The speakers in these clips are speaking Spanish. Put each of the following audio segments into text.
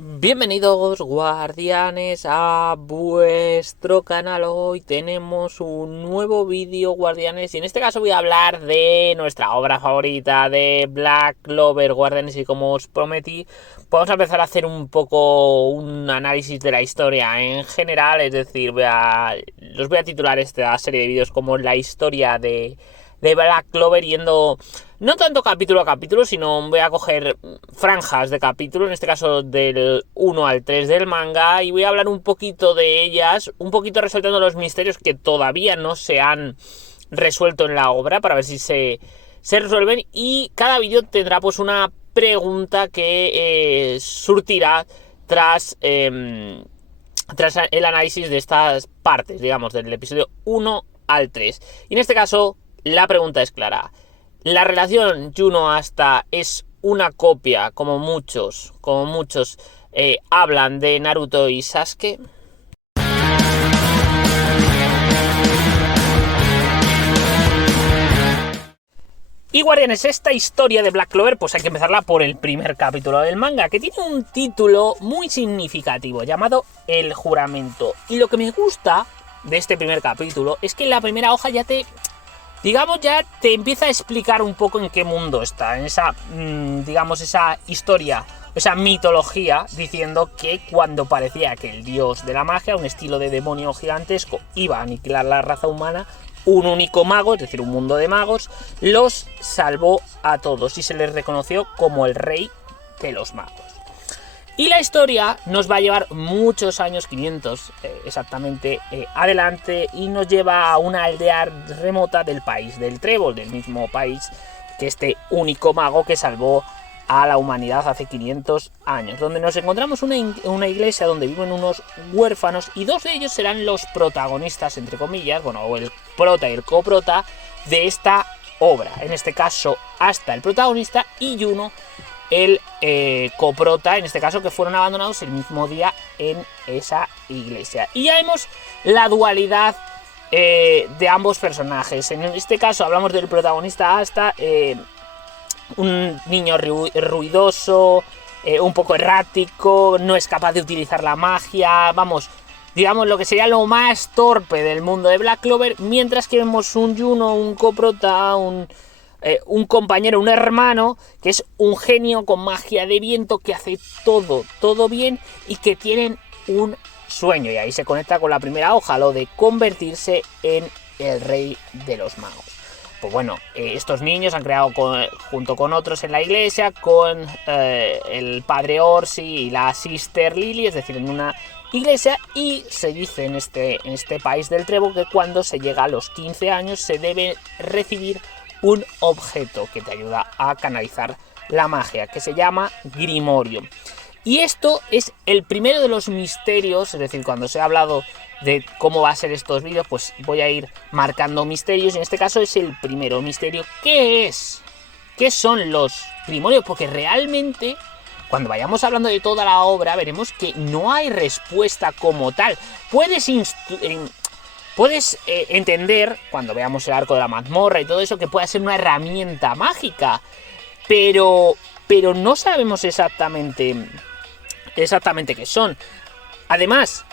Bienvenidos guardianes a vuestro canal. Hoy tenemos un nuevo vídeo, guardianes, y en este caso voy a hablar de nuestra obra favorita de Black Clover, guardianes, y como os prometí, vamos a empezar a hacer un poco un análisis de la historia en general, es decir, los voy a titular esta serie de vídeos como la historia de Black Clover, yendo no tanto capítulo a capítulo, sino voy a coger franjas de capítulo, en este caso del 1 al 3 del manga, y voy a hablar un poquito de ellas, un poquito resaltando los misterios que todavía no se han resuelto en la obra, para ver si se resuelven, y cada vídeo tendrá pues una pregunta que surtirá tras el análisis de estas partes, digamos, del episodio 1 al 3. Y en este caso, la pregunta es clara. ¿La relación Juno-Asta es una copia, como muchos hablan, de Naruto y Sasuke? Y guardianes, esta historia de Black Clover pues hay que empezarla por el primer capítulo del manga, que tiene un título muy significativo llamado El Juramento. Y lo que me gusta de este primer capítulo es que en la primera hoja ya te empieza a explicar un poco en qué mundo está, en esa, esa historia, esa mitología, diciendo que cuando parecía que el dios de la magia, un estilo de demonio gigantesco, iba a aniquilar la raza humana, un único mago, es decir, un mundo de magos, los salvó a todos y se les reconoció como el rey de los magos. Y la historia nos va a llevar muchos años, 500 exactamente, adelante, y nos lleva a una aldea remota del país del Trébol, del mismo país que este único mago que salvó a la humanidad hace 500 años, donde nos encontramos una iglesia donde viven unos huérfanos, y dos de ellos serán los protagonistas, entre comillas, o el prota y el coprota de esta obra. En este caso, Asta, el protagonista, y Juno, el coprota, en este caso, que fueron abandonados el mismo día en esa iglesia. Y ya vemos la dualidad de ambos personajes. En este caso hablamos del protagonista Asta, un niño ruidoso, un poco errático, no es capaz de utilizar la magia, digamos lo que sería lo más torpe del mundo de Black Clover, mientras que vemos un Juno, un coprota, un compañero, un hermano, que es un genio con magia de viento, que hace todo bien, y que tienen un sueño, y ahí se conecta con la primera hoja, lo de convertirse en el rey de los magos. Pues bueno, estos niños han creado junto con otros en la iglesia, con el padre Orsi y la sister Lily, es decir, en una iglesia, y se dice en este país del Trébol que cuando se llega a los 15 años se debe recibir un objeto que te ayuda a canalizar la magia, que se llama Grimorio. Y esto es el primero de los misterios, es decir, cuando se ha hablado de cómo va a ser estos vídeos, pues voy a ir marcando misterios, y en este caso es el primero misterio. ¿Qué es? ¿Qué son los Grimorios? Porque realmente, cuando vayamos hablando de toda la obra, veremos que no hay respuesta como tal. Puedes entender, cuando veamos el arco de la mazmorra y todo eso, que puede ser una herramienta mágica, pero no sabemos exactamente qué son. Además,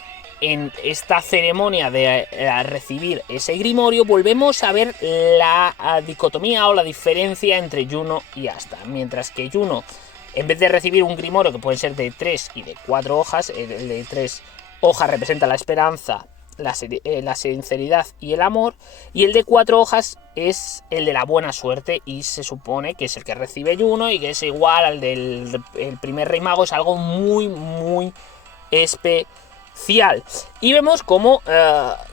en esta ceremonia de recibir ese grimorio, volvemos a ver la dicotomía o la diferencia entre Juno y Asta. Mientras que Juno, en vez de recibir un grimorio que puede ser de 3 y de 4 hojas, el de 3 hojas representa la esperanza, la sinceridad y el amor, y el de 4 hojas es el de la buena suerte, y se supone que es el que recibe Juno, y que es igual al del primer rey mago. Es algo muy especial, y vemos como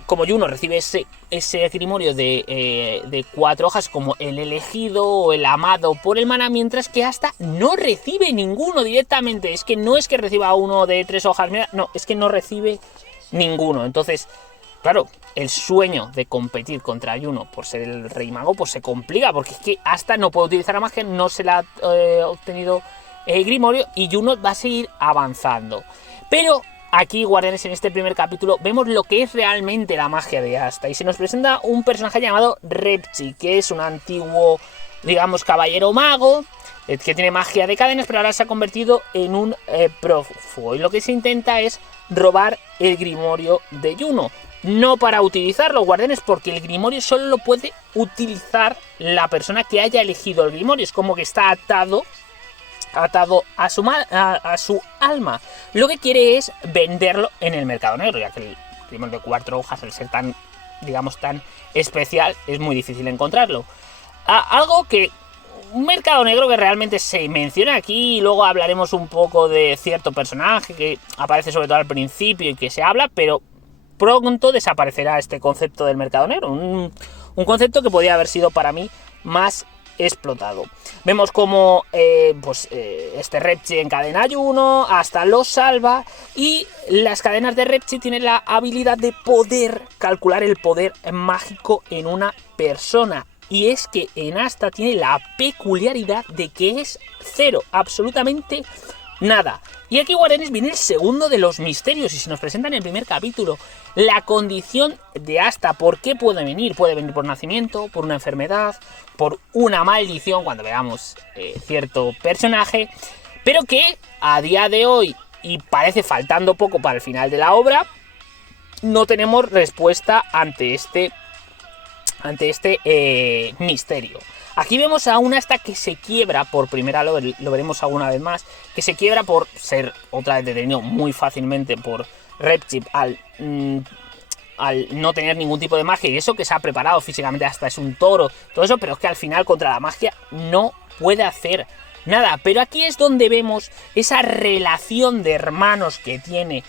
Juno recibe ese grimorio de 4 hojas como el elegido o el amado por el maná, mientras que Asta no recibe ninguno directamente. Es que no es que reciba uno de 3 hojas, no, es que no recibe ninguno. Entonces, claro, el sueño de competir contra Juno por ser el rey mago pues se complica, porque es que Asta no puede utilizar la magia, no se la ha obtenido el grimorio, y Juno va a seguir avanzando. Pero aquí, guardianes, en este primer capítulo vemos lo que es realmente la magia de Asta, y se nos presenta un personaje llamado Repchi, que es un antiguo, digamos, caballero mago, que tiene magia de cadenas, pero ahora se ha convertido en un prófugo. Y lo que se intenta es robar el grimorio de Juno. No para utilizarlo, guardianes, porque el grimorio solo lo puede utilizar la persona que haya elegido el grimorio. Es como que está atado a su alma. Lo que quiere es venderlo en el mercado negro, ya que el grimorio de 4 hojas, al ser tan, digamos, tan especial, es muy difícil encontrarlo. Un mercado negro que realmente se menciona aquí, y luego hablaremos un poco de cierto personaje que aparece sobre todo al principio y que se habla, pero pronto desaparecerá este concepto del mercado negro, un concepto que podría haber sido para mí más explotado. Vemos como este Repchi encadena a Juno, hasta lo salva, y las cadenas de Repchi tienen la habilidad de poder calcular el poder mágico en una persona. Y es que en Asta tiene la peculiaridad de que es cero, absolutamente nada. Y aquí, guardianes, viene el segundo de los misterios y se nos presenta en el primer capítulo. La condición de Asta. ¿Por qué puede venir? Puede venir por nacimiento, por una enfermedad, por una maldición, cuando veamos cierto personaje. Pero que a día de hoy, y parece faltando poco para el final de la obra, no tenemos respuesta ante este misterio. Aquí vemos a una Asta que se quiebra por primera vez, lo veremos alguna vez más, que se quiebra por ser otra vez detenido muy fácilmente por Repchi al no tener ningún tipo de magia, y eso que se ha preparado físicamente, hasta es un toro, todo eso, pero es que al final contra la magia no puede hacer nada. Pero aquí es donde vemos esa relación de hermanos que tiene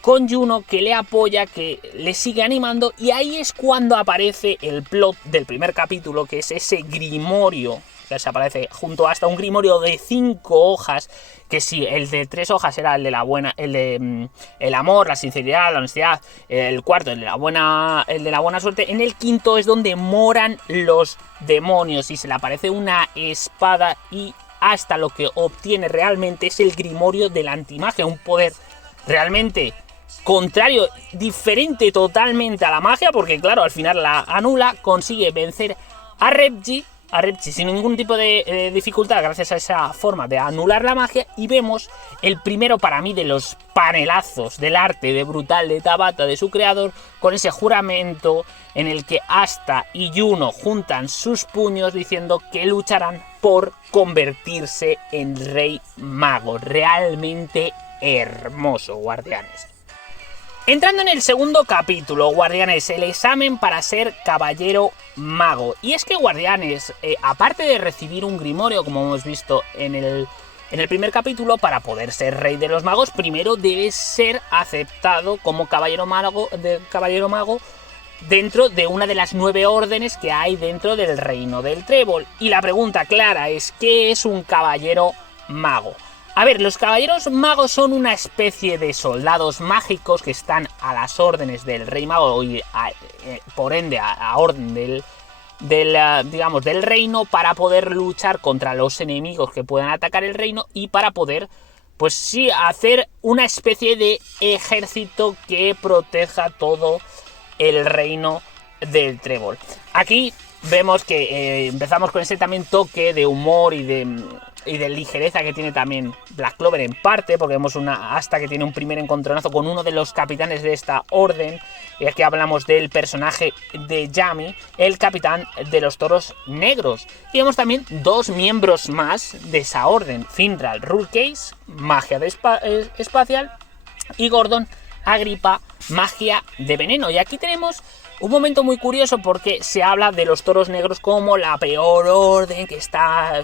con Juno, que le apoya, que le sigue animando, y ahí es cuando aparece el plot del primer capítulo, que es ese grimorio, que se aparece junto hasta un grimorio de 5 hojas, que si el de 3 hojas era el de la buena, el amor, la sinceridad, la honestidad, el cuarto, el de la buena suerte, en el quinto es donde moran los demonios y se le aparece una espada, y hasta lo que obtiene realmente es el grimorio de la antimagia, un poder realmente contrario, diferente totalmente a la magia, porque claro, al final la anula, consigue vencer a Repchi sin ningún tipo de dificultad gracias a esa forma de anular la magia, y vemos el primero para mí de los panelazos del arte de brutal de Tabata, de su creador, con ese juramento en el que Asta y Juno juntan sus puños diciendo que lucharán por convertirse en rey mago. Realmente hermoso, guardianes. Entrando en el segundo capítulo, guardianes, el examen para ser caballero mago. Y es que, guardianes, aparte de recibir un grimorio, como hemos visto en el primer capítulo, para poder ser rey de los magos, primero debe ser aceptado como caballero mago dentro de una de las 9 órdenes que hay dentro del reino del Trébol. Y la pregunta clara es, ¿qué es un caballero mago? A ver, los caballeros magos son una especie de soldados mágicos que están a las órdenes del rey mago y por ende a orden del reino, para poder luchar contra los enemigos que puedan atacar el reino y para poder, pues sí, hacer una especie de ejército que proteja todo el reino del Trébol. Aquí vemos que empezamos con ese también toque de humor y de ligereza que tiene también Black Clover en parte, porque vemos una Asta que tiene un primer encontronazo con uno de los capitanes de esta orden, y aquí hablamos del personaje de Yami, el capitán de los toros negros, y vemos también 2 miembros más de esa orden: Finral Rulcase, magia espacial, y Gordon Agripa, magia de veneno. Y aquí tenemos un momento muy curioso, porque se habla de los toros negros como la peor orden, que está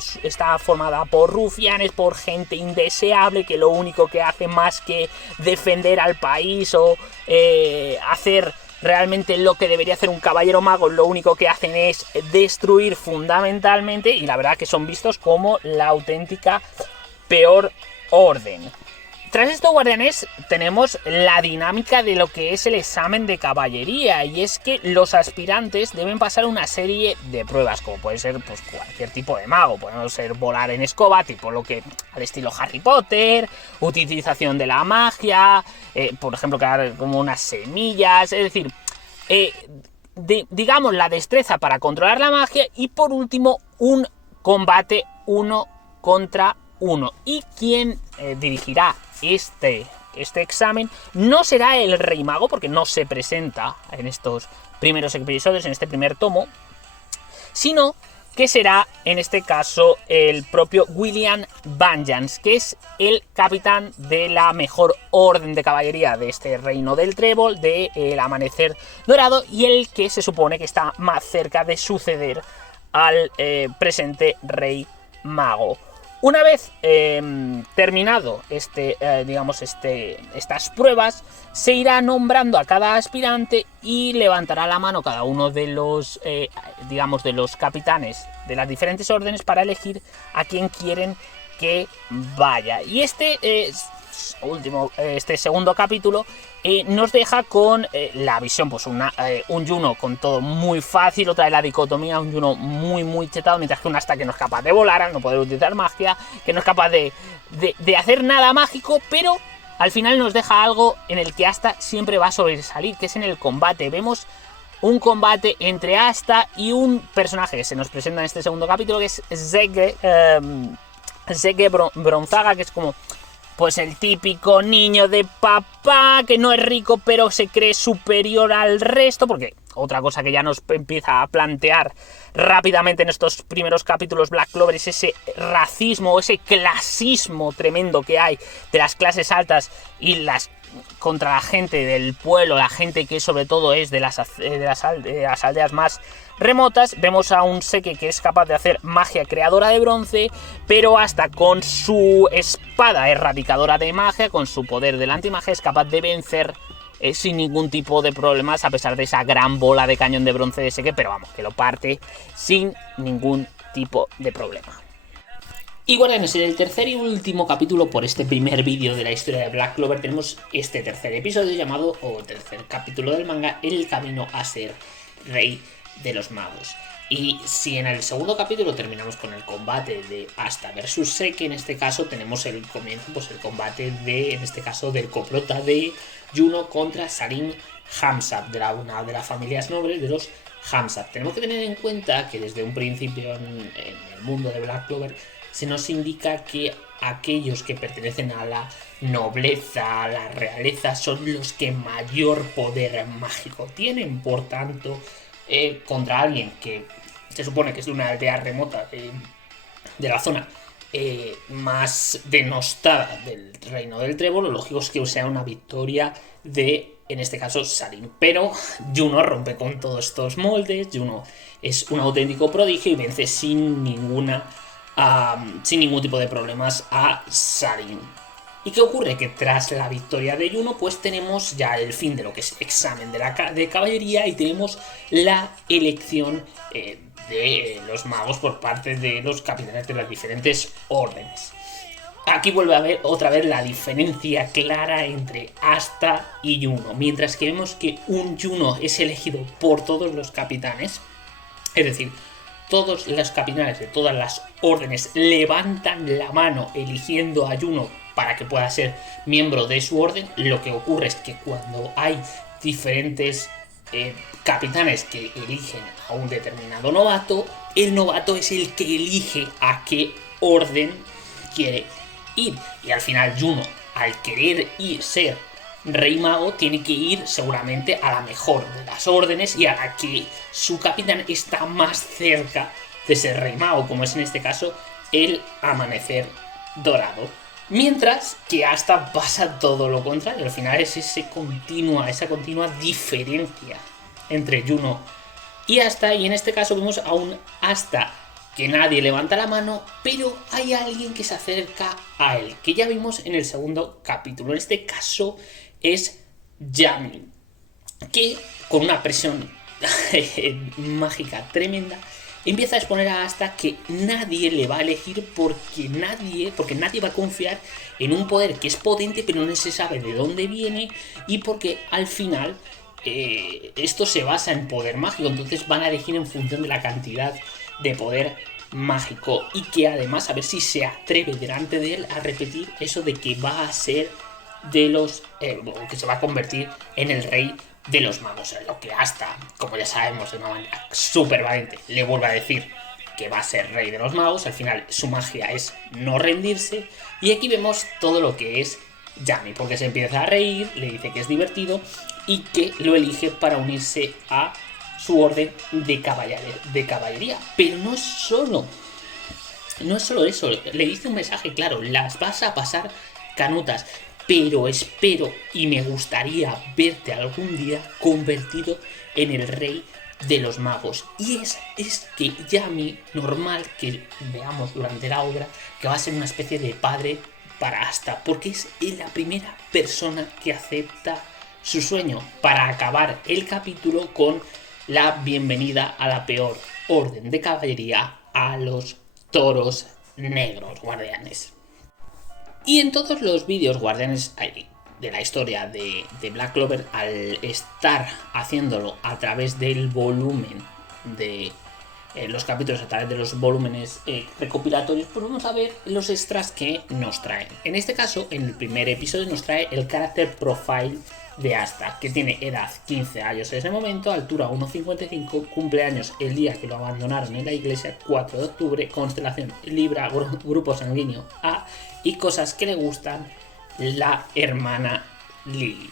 formada por rufianes, por gente indeseable, que lo único que hace más que defender al país o hacer realmente lo que debería hacer un caballero mago, lo único que hacen es destruir fundamentalmente, y la verdad que son vistos como la auténtica peor orden. Tras esto, guardianes, tenemos la dinámica de lo que es el examen de caballería, y es que los aspirantes deben pasar una serie de pruebas, como puede ser pues cualquier tipo de mago. Puede ser volar en escoba, tipo lo que al estilo Harry Potter, utilización de la magia, por ejemplo, crear como unas semillas, es decir, digamos la destreza para controlar la magia, y por último un combate 1 contra 1. Y quien dirigirá este examen no será el Rey Mago, porque no se presenta en estos primeros episodios, en este primer tomo, sino que será, en este caso, el propio William Vengeance, que es el capitán de la mejor orden de caballería de este reino del Trébol, del Amanecer Dorado, y el que se supone que está más cerca de suceder al presente Rey Mago. Una vez terminado estas pruebas, se irá nombrando a cada aspirante y levantará la mano cada uno de los, de los capitanes de las diferentes órdenes para elegir a quién quieren que vaya. Y este segundo capítulo nos deja con la visión, pues un Juno con todo muy fácil, otra de la dicotomía, un Juno muy chetado, mientras que un Asta que no es capaz de volar, al no poder utilizar magia, que no es capaz de hacer nada mágico, pero al final nos deja algo en el que Asta siempre va a sobresalir, que es en el combate. Vemos un combate entre Asta y un personaje que se nos presenta en este segundo capítulo, que es Zeke Bronzaga, que es como pues el típico niño de papá que no es rico pero se cree superior al resto, porque otra cosa que ya nos empieza a plantear rápidamente en estos primeros capítulos Black Clover es ese racismo, ese clasismo tremendo que hay de las clases altas y las contra la gente del pueblo, la gente que sobre todo es de las aldeas más remotas. Vemos a un Zeke que es capaz de hacer magia creadora de bronce, pero hasta con su espada erradicadora de magia, con su poder de la antimagia, es capaz de vencer sin ningún tipo de problemas, a pesar de esa gran bola de cañón de bronce de Zeke, pero vamos, que lo parte sin ningún tipo de problema. Y guardianes, en el tercer y último capítulo por este primer vídeo de la historia de Black Clover tenemos este tercer episodio llamado, o tercer capítulo del manga, El camino a ser rey de los magos. Y si en el segundo capítulo terminamos con el combate de Asta versus Zeke, en este caso tenemos el comienzo, pues el combate de, en este caso, del coprota de Juno contra Sarin Hamzat, una de las familias nobles de los Hamzat. Tenemos que tener en cuenta que desde un principio en el mundo de Black Clover se nos indica que aquellos que pertenecen a la nobleza, a la realeza, son los que mayor poder mágico tienen. Por tanto, contra alguien que se supone que es de una aldea remota de la zona más denostada del reino del Trébol, lo lógico es que sea una victoria de, en este caso, Sarin. Pero Juno rompe con todos estos moldes. Juno es un auténtico prodigio y vence sin ningún tipo de problemas a Sarin. ¿Y qué ocurre? Que tras la victoria de Juno, pues tenemos ya el fin de lo que es examen de caballería y tenemos la elección de los magos por parte de los capitanes de las diferentes órdenes. Aquí vuelve a haber otra vez la diferencia clara entre Asta y Juno. Mientras que vemos que un Juno es elegido por todos los capitanes, es decir, todos los capitanes de todas las órdenes levantan la mano eligiendo a Juno para que pueda ser miembro de su orden. Lo que ocurre es que cuando hay diferentes capitanes que eligen a un determinado novato, el novato es el que elige a qué orden quiere ir. Y al final Juno, al querer ser Rey Mago, tiene que ir seguramente a la mejor de las órdenes y a la que su capitán está más cerca de ser Rey Mago, como es en este caso el Amanecer Dorado. Mientras que Asta pasa todo lo contrario. Al final es esa continua diferencia entre Juno y Asta. Y en este caso vemos a un Asta que nadie levanta la mano, pero hay alguien que se acerca a él, que ya vimos en el segundo capítulo. En este caso es Yami, que con una presión mágica tremenda empieza a exponer a Asta que nadie le va a elegir porque nadie va a confiar en un poder que es potente pero no se sabe de dónde viene, y porque al final esto se basa en poder mágico, entonces van a elegir en función de la cantidad de poder mágico, y que además a ver si se atreve delante de él a repetir eso de que va a ser de los que se va a convertir en el rey de los magos. Lo que Asta, como ya sabemos de una manera súper valiente, le vuelve a decir que va a ser rey de los magos. Al final su magia es no rendirse. Y aquí vemos todo lo que es Yami, porque se empieza a reír, le dice que es divertido y que lo elige para unirse a su orden de caballería. Pero no es solo eso, le dice un mensaje claro: las vas a pasar canutas, pero espero y me gustaría verte algún día convertido en el rey de los magos. Y es que Yami, normal que veamos durante la obra, que va a ser una especie de padre para Asta, porque es la primera persona que acepta su sueño, para acabar el capítulo con la bienvenida a la peor orden de caballería, a los toros negros guardianes. Y en todos los vídeos guardianes de la historia de Black Clover, al estar haciéndolo a través del volumen de los capítulos, a través de los volúmenes recopilatorios, pues vamos a ver los extras que nos traen. En este caso, en el primer episodio nos trae el character profile de Asta, que tiene edad 15 años en ese momento, altura 1,55, cumpleaños el día que lo abandonaron en la iglesia, 4 de octubre, constelación Libra, grupo sanguíneo A, y cosas que le gustan, la hermana Lily.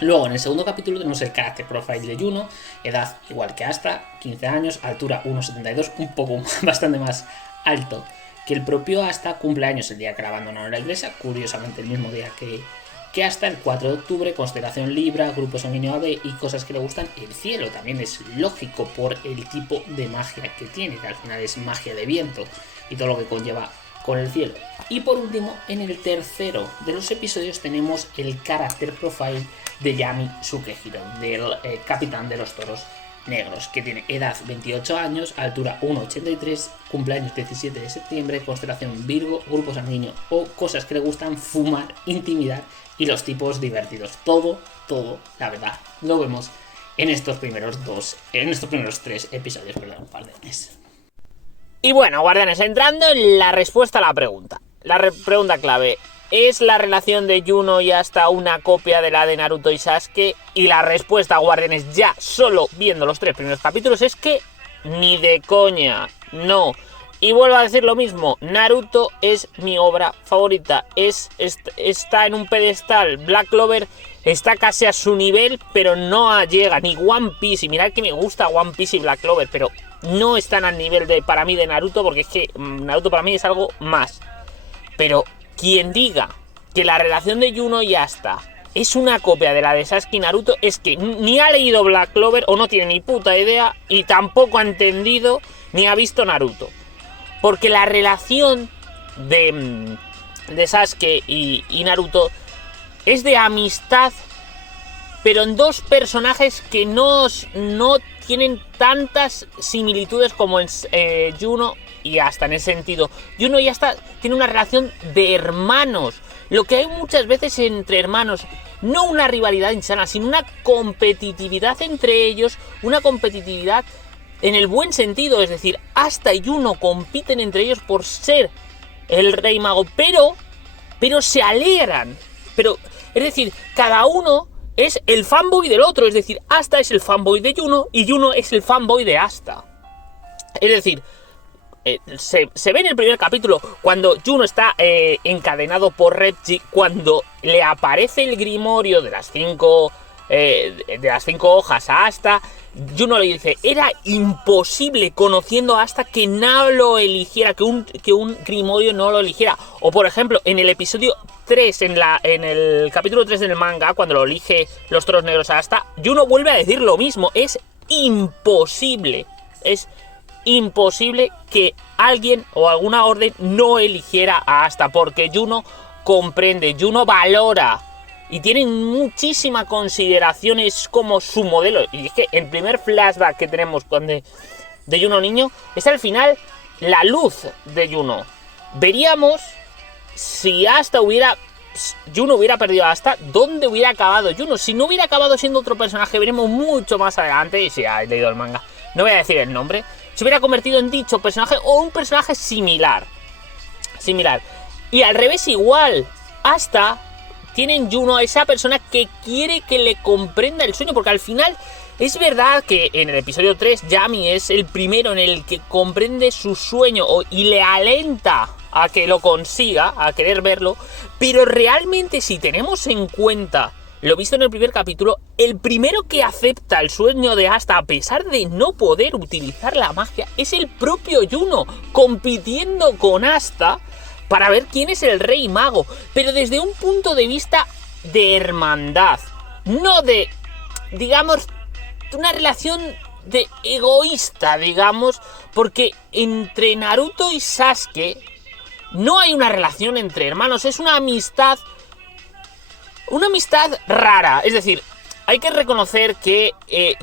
Luego, en el segundo capítulo tenemos el character profile de Juno, edad igual que Asta, 15 años, altura 1,72, un poco bastante más alto que el propio Asta, cumpleaños el día que la abandonaron la iglesia, curiosamente el mismo día que Asta, el 4 de octubre, constelación Libra, grupo sanguíneo AB, y cosas que le gustan, el cielo. También es lógico por el tipo de magia que tiene, que al final es magia de viento y todo lo que conlleva con el cielo. Y por último, en el tercero de los episodios tenemos el character profile de Yami Sukehiro, del capitán de los toros negros, que tiene edad 28 años, altura 1,83, cumpleaños 17 de septiembre, constelación Virgo, grupo sanguíneo O, cosas que le gustan, fumar, intimidar y los tipos divertidos. Todo, la verdad, lo vemos en estos primeros 3 episodios, guardianes. Y bueno, guardianes, entrando en la respuesta a la pregunta. Pregunta clave: ¿es la relación de Juno y Asta una copia de la de Naruto y Sasuke? Y la respuesta, guardianes, ya solo viendo los 3 primeros capítulos, es que ni de coña, no. Y vuelvo a decir lo mismo: Naruto es mi obra favorita, está en un pedestal. Black Clover está casi a su nivel, pero no llega, ni One Piece. Y mirad que me gusta One Piece y Black Clover, pero no están al nivel para mí de Naruto, porque es que Naruto para mí es algo más. Pero quien diga que la relación de Juno y Asta es una copia de la de Sasuke y Naruto, es que ni ha leído Black Clover, o no tiene ni puta idea, y tampoco ha entendido ni ha visto Naruto. Porque la relación de Sasuke y Naruto es de amistad, pero en dos personajes que no tienen tantas similitudes como en Juno y Asta. En ese sentido, Juno y Asta tienen una relación de hermanos, lo que hay muchas veces entre hermanos, no una rivalidad insana, sino una competitividad entre ellos, una competitividad en el buen sentido. Es decir, Asta y Juno compiten entre ellos por ser el rey mago, pero se alegran. Es decir, cada uno es el fanboy del otro. Es decir, Asta es el fanboy de Juno y Juno es el fanboy de Asta. Es decir, se ve en el primer capítulo cuando Juno está encadenado por Reggie, cuando le aparece el grimorio de las 5 hojas a Asta. Juno le dice: era imposible, conociendo a Asta, que no lo eligiera, que un grimorio no lo eligiera. O por ejemplo, en el episodio 3, en el capítulo 3 del manga, cuando lo elige los toros negros a Asta, Juno vuelve a decir lo mismo: es imposible que alguien o alguna orden no eligiera a Asta, porque Juno comprende, Juno valora y tiene muchísima consideración, es como su modelo. Y es que el primer flashback que tenemos de Juno niño es al final la luz de Juno. Veríamos si Juno hubiera perdido a Asta, ¿dónde hubiera acabado Juno? Si no hubiera acabado siendo otro personaje, veremos mucho más adelante, y si has leído el manga, no voy a decir el nombre, se hubiera convertido en dicho personaje o un personaje similar. Y al revés igual, Asta tiene en Juno a esa persona que quiere que le comprenda el sueño, porque al final Es verdad que en el episodio 3 Yami es el primero en el que comprende su sueño y le alenta a que lo consiga, a querer verlo, pero realmente si tenemos en cuenta lo visto en el primer capítulo, el primero que acepta el sueño de Asta a pesar de no poder utilizar la magia es el propio Yuno, compitiendo con Asta para ver quién es el rey mago, pero desde un punto de vista de hermandad, no de, digamos, una relación de egoísta, digamos, porque entre Naruto y Sasuke no hay una relación entre hermanos, es una amistad rara. Es decir, hay que reconocer que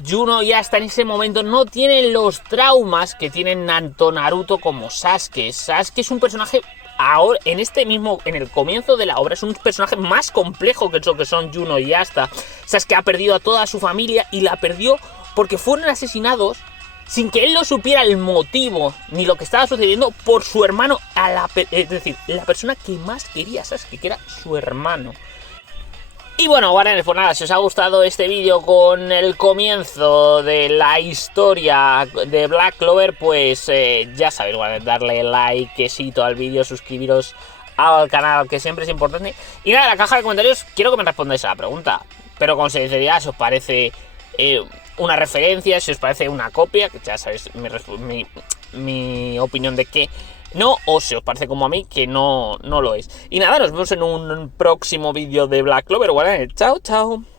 Yuno ya hasta en ese momento no tiene los traumas que tienen tanto Naruto como Sasuke. Sasuke es un personaje ahora, en el comienzo de la obra, es un personaje más complejo que lo que son Yuno y Asta. Sasuke ha perdido a toda su familia y la perdió porque fueron asesinados sin que él lo supiera el motivo ni lo que estaba sucediendo por su hermano, es decir, la persona que más quería a Sasuke, que era su hermano. Y bueno, guardianes, pues nada, si os ha gustado este vídeo con el comienzo de la historia de Black Clover, pues ya sabéis, guardianes, darle likecito al vídeo, suscribiros al canal, que siempre es importante. Y nada, en la caja de comentarios quiero que me respondáis a la pregunta, pero con sinceridad, si os parece una referencia, si os parece una copia, que ya sabéis mi opinión de que no, o si os parece como a mí que no lo es. Y nada, nos vemos en un próximo vídeo de Black Clover. Bueno, chao, chao.